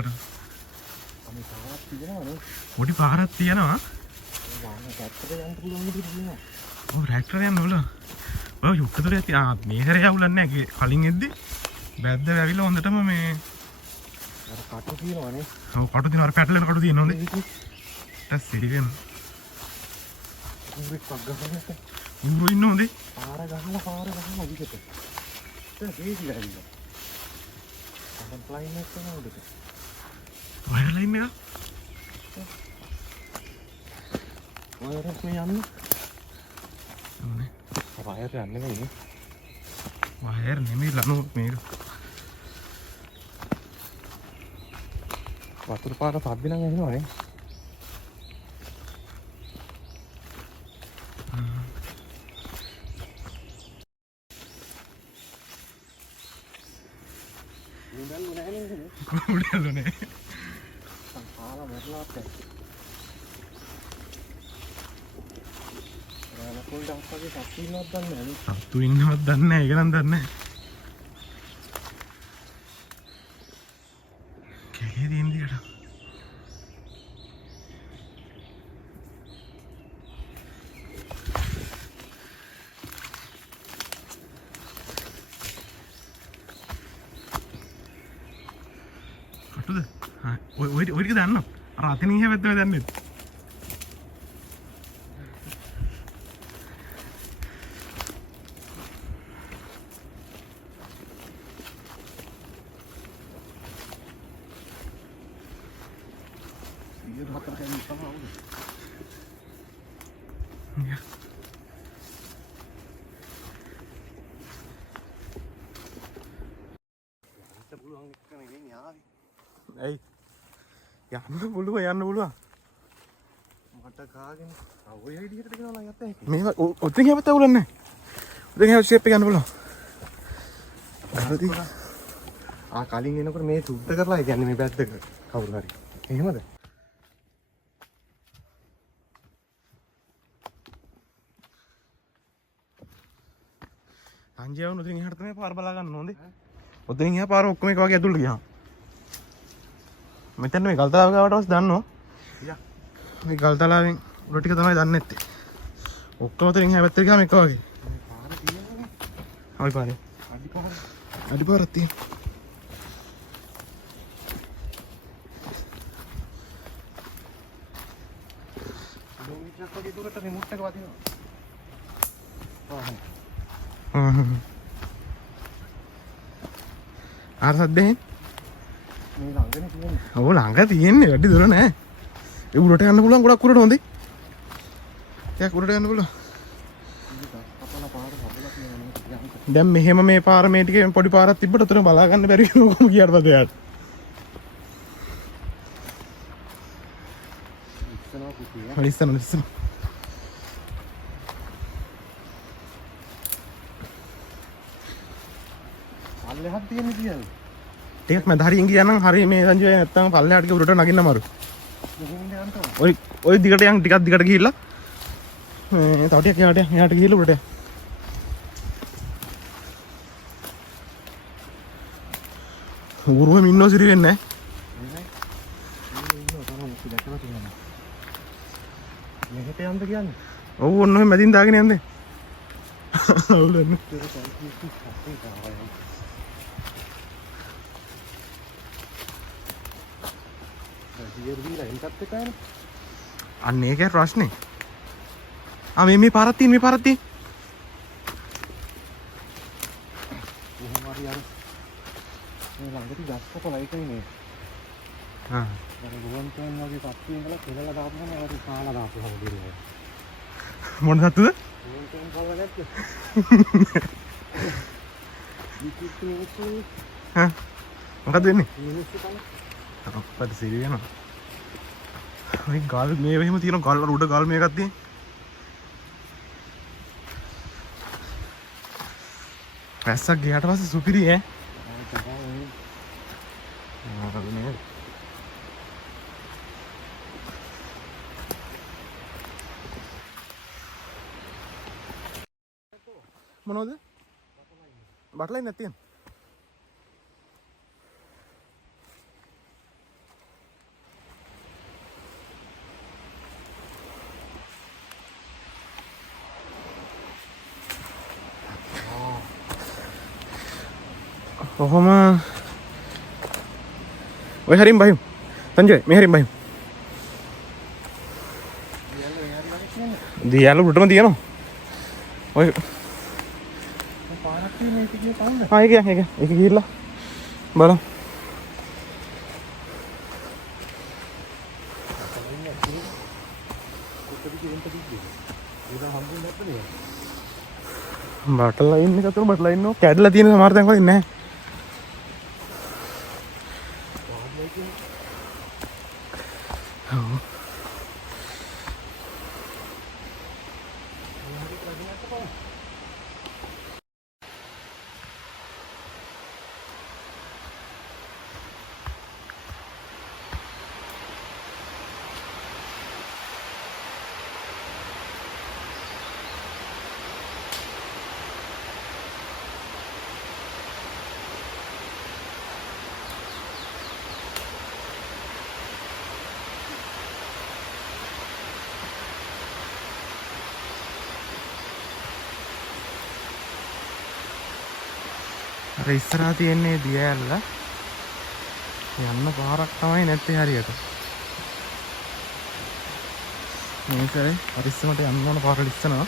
එකට. පොඩි පාරක් තියෙනවා. ඔව් රැක්ටර් යන්න ඕල. ඔව් යුක්කතර ඇති. මේ හැරේ යවුලක් නැහැ. කලින් එද්දි බැද්ද වැවිලා හොඳටම මේ අර කටු තියෙනවනේ. ඔව් කටු තියෙනවා. අර පැටලෙන කටු තියෙනවනේ. ඊට සිරිගෙන. උඹේ පග් ගහන්න. උඹ ඉන්න හොඳේ. පාර ගහලා විකට. ඒක හේතිලා ඇවිල්ලා. අර ප්ලයින් එක නෝඩක. වයර් ලයින් එක. වයර් මේ යන්නේ. ඕනේ. වයර් යන්නේ නෙමෙයි. වයර් නෙමෙයි ලනු මේක. වතුර පාර සද්ද නම් ඇහෙනවනේ. කොහොමදලුනේ සංපාල මෙරලාත් රාලකෝල් ඩාක්ටර්ගේ සත්තු ඉන්නවද දන්නේ නැහැ. සත්තු ඉන්නවද දන්නේ නැහැ. ඒක නම් දන්නේ නැහැ. කෙලිය දින්දියට. කටුද? ඔය ටික දන්නව? අර අතනින් ඉහ වැද්දම දන්නේ. ඇයි යන්න පුළුවන් මට කාගෙන ඔය විදිහට ගෙනලා යත්තා ඒක. මේ ඔතෙන් හැපත උලන්නේ නැහැ. ඔතෙන් හැප ෂේප් එක ගන්න පුළුවන්. කලින් එනකොට මේ සුද්ධ කරලා කියන්නේ මේ පැත්තක කවුරු හරි. එහෙමද? සංජයවුන් උතින් එහාට තමයි පාර බලා ගන්න ඕනේ. උතින් එහා පාර ඔක්කොම එක වගේ ඇතුළට ගියා. මෙතන මේ ගල්තලාව ගාවට පස්සේ දන්නෝ. යා. මේ ගල්තලාවෙන් උඩ ටික තමයි දන්නේ නැත්තේ. ඔක්කොම උතින් එහා පැත්තට ගියාම එක වගේ. පාර තියෙනවනේ. හරි පාරේ. අඩි පාර. අඩි පාරක් තියෙනවා. කිලෝමීටරයක් වගේ දුරට රිමෝට් එක වදිනවා. ආර සද්දේ මේ ළඟනේ තියෙන්නේ. ඔව් ළඟ තියෙන්නේ වැඩි දුර නෑ. ඒ උඩට යන්න පුළුවන් ගොඩක් උඩට හොඳේ. ටිකක් උඩට යන්න පුළුවන්. අපල පාර හදලා තියෙනවා. දැන් මෙහෙම මේ පාර මේ ටිකේ පොඩි පාරක් තිබ්බට උතන බලා ගන්න බැරි වෙනවා කොහොම ගියාට පස්සේ යාට. ඉස්සනවා කුටිය. හරි ඉස්සන. පල්ලෙහාත් තියෙන්නේ කියන්නේ. ටිකක් මැද හරියෙන් ගියා නම් හරිය මේ සංජය නැත්තම් පල්ලෙහාට ගිහ උඩට නගින්න අමාරු. ඔය දිගට යන් ටිකක් දිගට ගිහිල්ලා මේ තව ටිකක් එහාට ගිහිල්ලා උඩට. උරුවෙම ඉන්නව සිරි වෙන්නේ නැහැ. මෙහෙට යන්න කියන්නේ. ඔව් ඔන්න ඔය මැදින් දාගෙන යන්නේ. අවුලන්නේ. අන්න ඒකයි ප්‍රශ්නේ. මේ පාරක් තියෙන මේ කොහොම හරි අර මේ ළඟට ගස්කොත ලයිටයි මේ. අර ගුවන්තෝන් වගේ පත්ති ඉඳලා කෙලලා දාපුවම අර කාලා දාපුවා වගේ. මොන සතුද? ගුවන්තෝන් කල්ලා ගත්තේ. මොකද වෙන්නේ? මිනිස්සු කන. අප්පට සිරි වෙනවා. මේ ගල් මේ වෙහිම තියෙන ගල් වල උඩ ගල් මේකක් තියෙන. පැස්සක් ගියාට පස්සේ සුපිරි ඈ. මොනවද? බටලයි නැතිනම්. ඔහොම ඔය හරින් බහිමු. සංජය මේ හරින් බහිමු. දියල්ල උඩටම තියනවා. ඔය පාරක් තියෙන එක කිය කවුද? ඒක ගිහිල්ලා බලමු. බට ලයින් එකක් තුන බට ලයින් එක කැඩලා තියෙන සමහර තැන් වලින් නැහැ. අර ඉස්සරහා තියෙන්නේ දියඇල්ල. යන්න පාරක් තමයි නැත්තේ හරියට. මේකේ පරිස්සමට යන්න ඕන පාර ඉස්සනවා.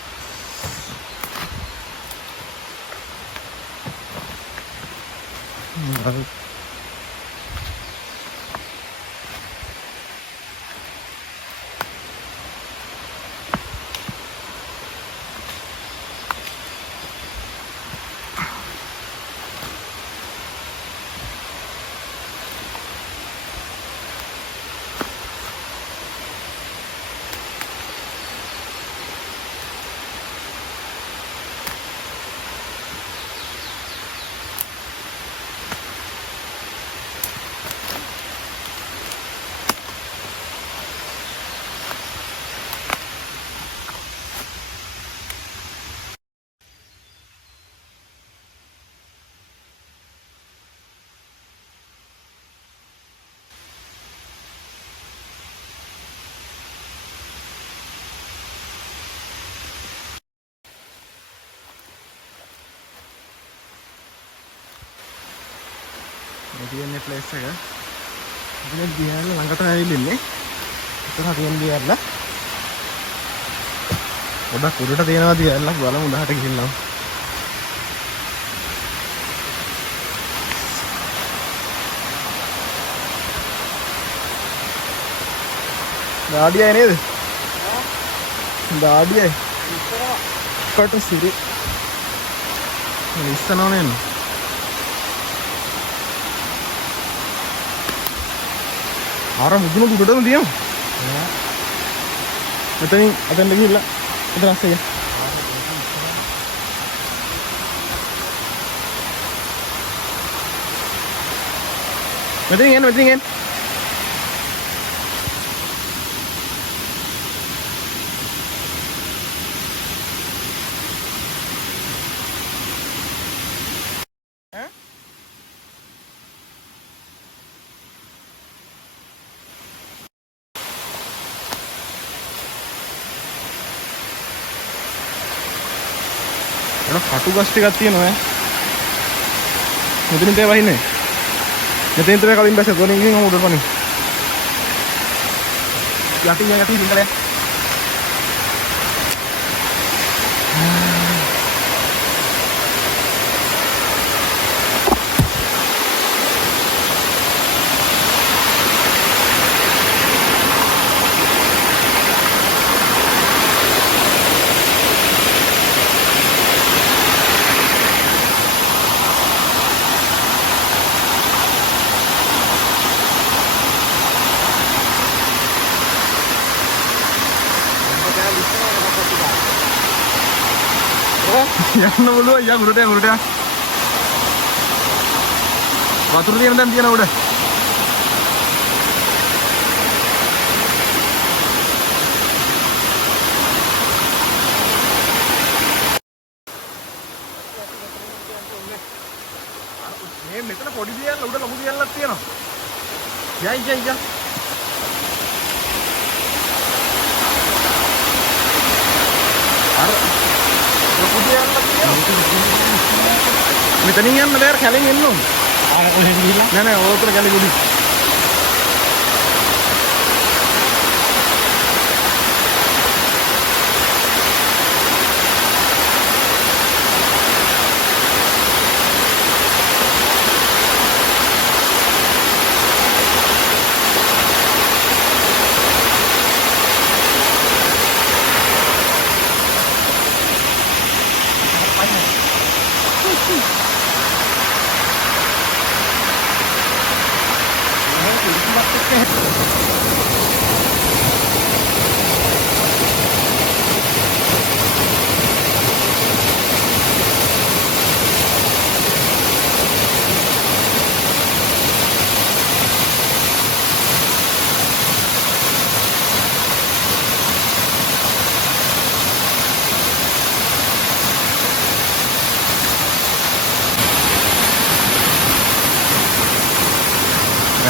තියෙන්නේ ප්ලේස් එක. ඉතින් දියැල්ල ළඟට ඇවිල්ලා ඉතන තියෙන දියැල්ල. ගොඩක් උඩට තියෙනවා දියැල්ල. බලමු උඩහට ගිහිල්ලා. දාඩියයි නේද? දාඩියයි. කට සිරි. ඉස්සනෝ නේද? ආර මුදුන උඩටම තියමු. මෙතනින් අතෙන්ද ගිහිල්ලා එතන ඇස්සේ. මෙතනින් එන්න. කටු ගස් ටිකක් තියෙනවා ඈ. මෙතනින් තේ වහින්නේ. මෙතනින් තමයි කලින් බැස්සේ තෝරෙන් ගිහින් උඩට පනින්. යටි ඉඳලා. යන්න බලුවා යා උඩට වතුර තියෙන දැන් තියෙන උඩ මේ මෙතන පොඩි දියල්ල උඩ ලොකු දියල්ලක් තියෙනවා යයි අර ලොකු දියල්ලක් තියෙනවා මෙතනින් යන්න බෑ කැලෙන් එන්න ඕන. ආර කොහෙද ගිහිල්ලා? නෑ ඕතර කැලේ ගොඩි.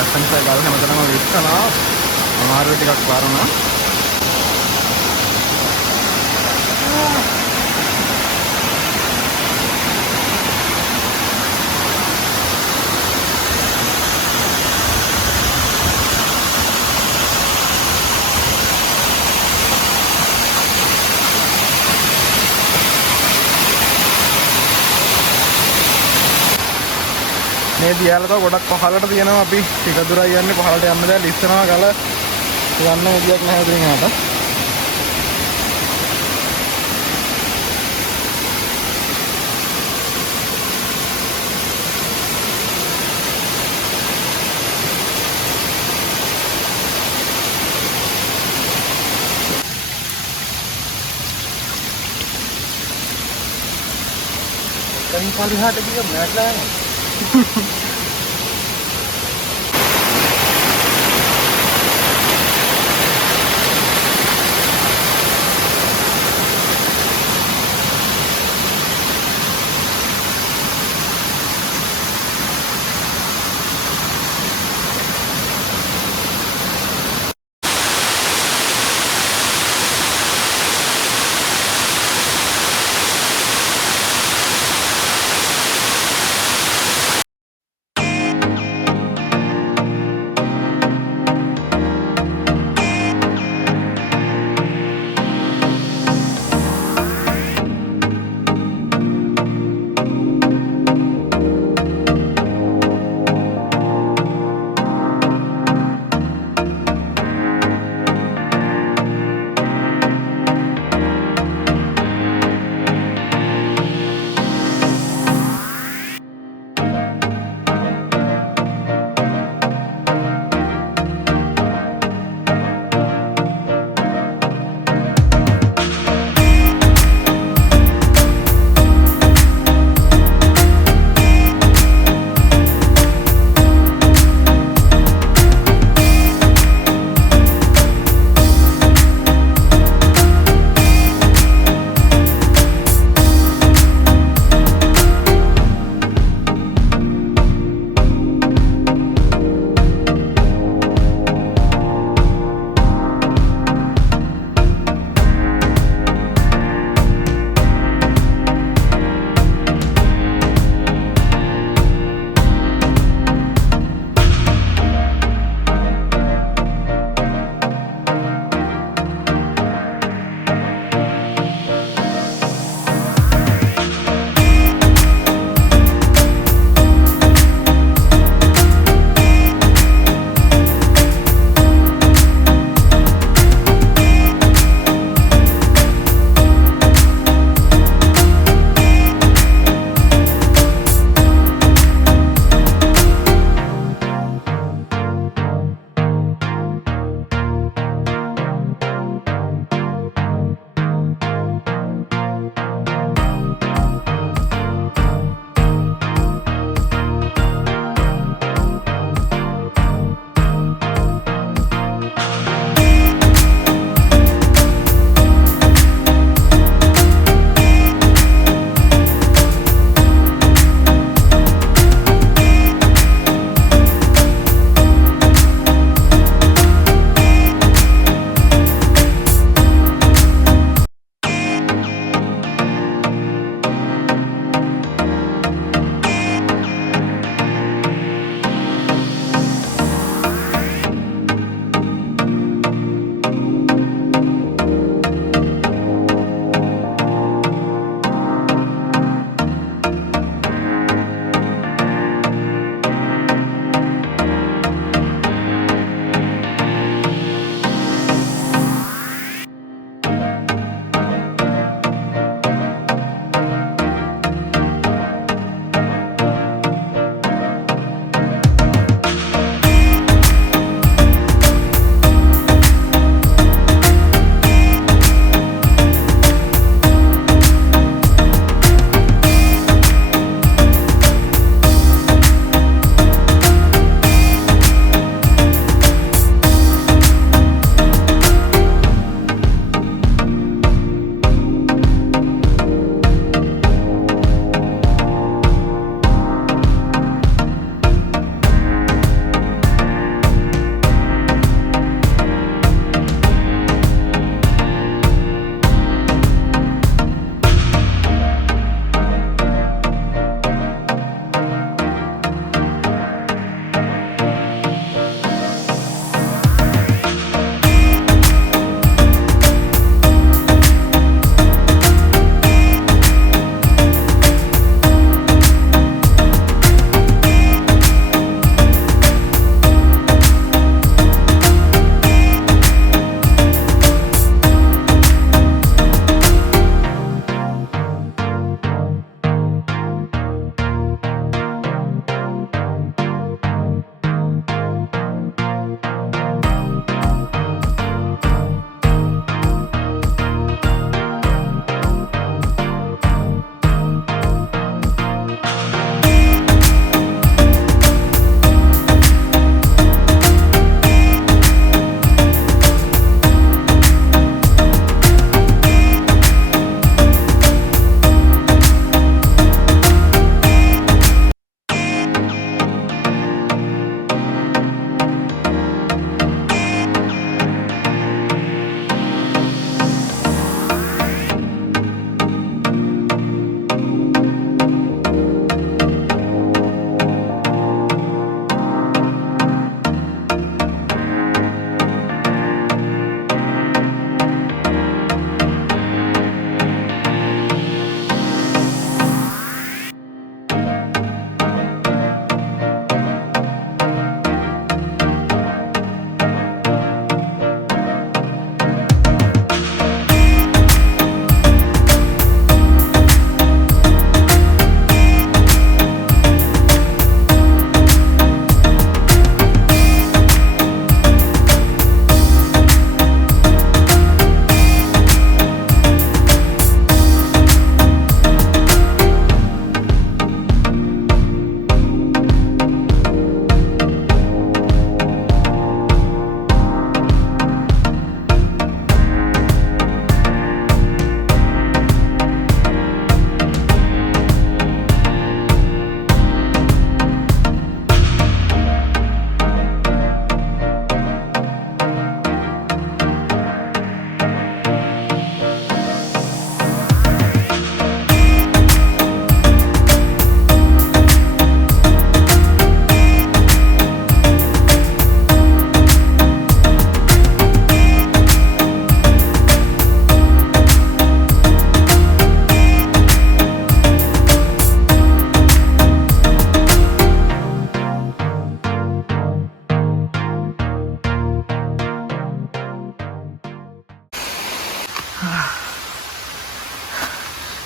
ගත්තනිසා ගල් හැමතැනම විස්සනවා. අමාරුව ටිකක් වරනවා. මේ දියාල තව ගොඩක් පහළට තියෙනවා. අපි ටික දුරයි යන්නේ පහළට යන්න දැන් ඉස්සනවා ගල යන්න විදියක් නැහැ ඉතින් එහාට. කලින් පරිහාට ගිය මැට්ලා යනවා.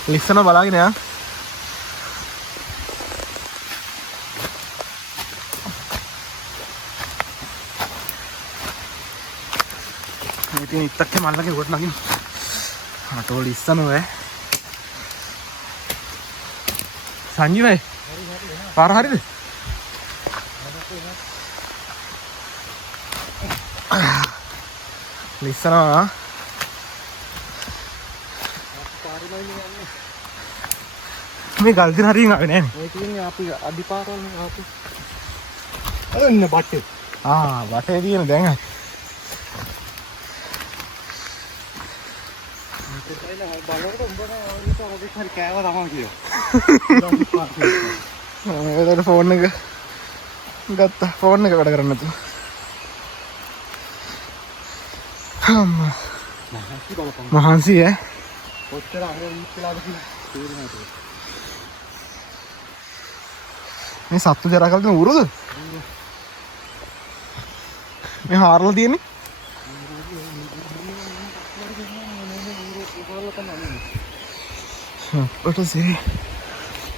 ලිස්සන බලාගෙන යා. ඉතින් ඉත්තක්කේ මල්ලගේ කොට නගින්න. අතෝ ලිස්සන ඔය. සංජීවයි. පාර හරිද? ලිස්සනවා. මේ ගල්දින හරියෙන් ආවේ නෑනේ. ඒ කියන්නේ අපි අඩිපාරවල් නේ ආපු. අන්න බට්ටේ. වටේ තියෙන දැන් හරි. බලනකොට උඹට ඔයගොල්ලෝ හරි කෑව තමයි කියෝ. ඒකට ෆෝන් එක ගත්තා. ෆෝන් එක වැඩ කරන්නේ නැතුව. මහන්සි ඈ. කොච්චර අර ඉස්සලාද කියලා තේරෙන්නේ නැහැ. මේ සත්තු ජරා කල් දෙන උරුද? මේ හාරලා තියෙන්නේ? ඔතසේ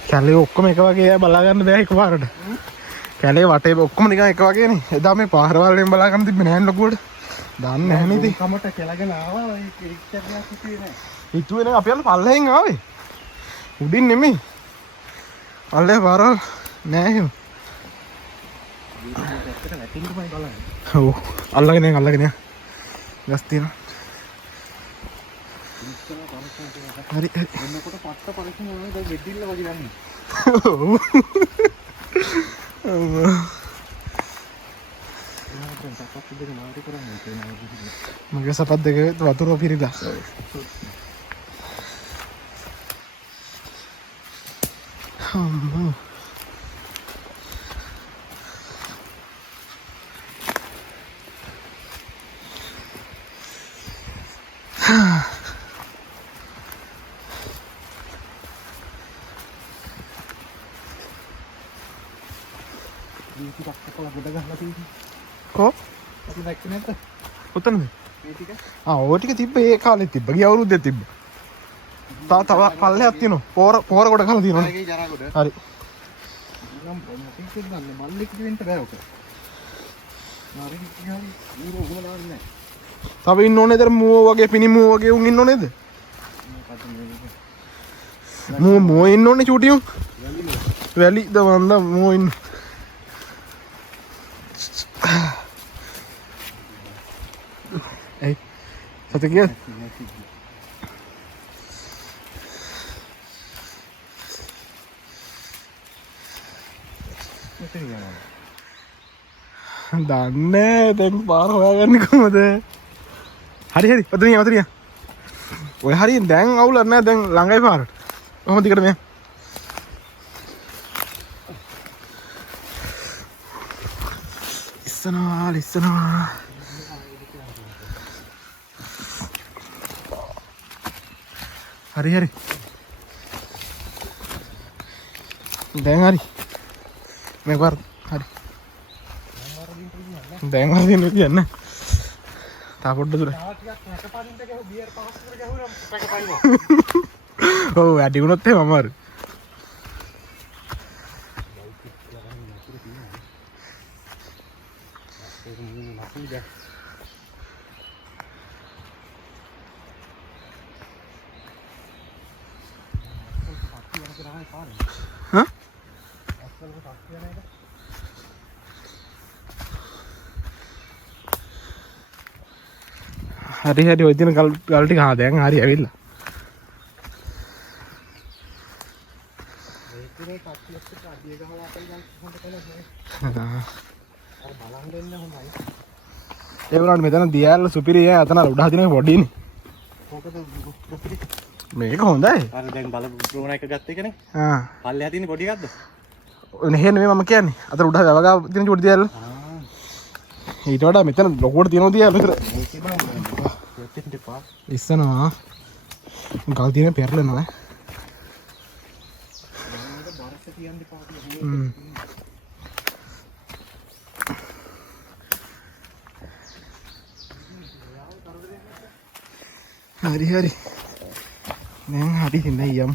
කැලේ ඔක්කොම එක වගේ බලා ගන්න බෑ එකපාරට. කැලේ වටේ ඔක්කොම නිකන් එක වගේනේ. එදා මේ පාරවල් වලින් බලා ගන්න තිබ්බේ නැහැ ලොකුවට. දන්නේ නැහැ නේද? කමට කෙලගෙන ආවා ඒ කිරික්ටර් එකක් හිතුවේ නැහැ. හිතුවේ නේ අපි යන පල්ලෙන් ආවේ. උඩින් නෙමෙයි. පල්ලේ පාරවල් නෑ එහෙම. ඇත්තට වැටෙන්නමයි බලන්නේ. ඔව් අල්ලගෙන යන්න. ගස් තියෙනවා. හරි එන්නකොට පට්ට පරිස්සම් වුණා දැන් බෙඩිල්ල වගේ යන්නේ. මගේ සපත් දෙක වතුර පිරීලා. අම්මෝ. කො? අපි දැක්කේ නැද්ද? උතනද? මේ ටික? ඔය ටික තිබ්බ ඒ කාලෙත් තිබ්බ. ගිය අවුරුද්දේ තිබ්බ. තව පල්ලෙහාක් තියෙනවා. පෝර කොට ගහලා තියෙනවා. ඒකේ ජරා කොට. හරි. නම් මොකක්ද කියන්නේ මල්ලෙක් වෙන්න බෑ ඔක. මාරේ කියන්නේ ඌරෝ උගම දාන්නේ නැහැ. තව ඉන්න ඕනේ දර මුව වගේ පිණි මුව වගේ උන් ඉන්න ඕනේද? මුව ඉන්න ඕනේ චූටි උන්. වැලි දවන්න මුව ඉන්න. ඒ සත කිය දන්නේ දැන් පාර හොයාගන්නේ කොහමද? හරි ඔතනිය. ඔය හරිය දැන් අවුලක් නැහැ දැන් ළඟයි පාරට. කොහොමද දිගට මෙයා? ලිස්සනවා. හරි. දැන් හරි. මේ පාර හරි. දැන් වදින්න කියන්නේ. තා පොඩ්ඩ දුර. ඔව් වැඩි වුණොත් එහෙම අමාරු. හරි ඔය දින ගල් ටික දැන් හරි ඇවිල්ලා. ඒකේ කට්ටියක් අඩිය ගහලා අපේ ගල් හොඳ කළා නේ. අර බලන් දෙන්න හොඳයි. ඒ වුණාට මෙතන දියාල සුපිරිය අතන උඩ හදින පොඩිනේ. මොකද මේක හොඳයි. අර දැන් බල ඩ්‍රෝන් එක ගත්ත එකනේ. පල්ලෙහා තියෙන පොඩි එකක්ද? නෙහෙ නෙමෙයි මම කියන්නේ. අතන උඩ වැවගා තියෙන චුටි දියාල. ඊට වඩා මෙතන ලොකුවට තියෙනවා දියාල මෙතන. ඉස්සනවා. ගල් තියෙන පෙරලනවා. හරි හරි දැන් හරි ඉන්න යම්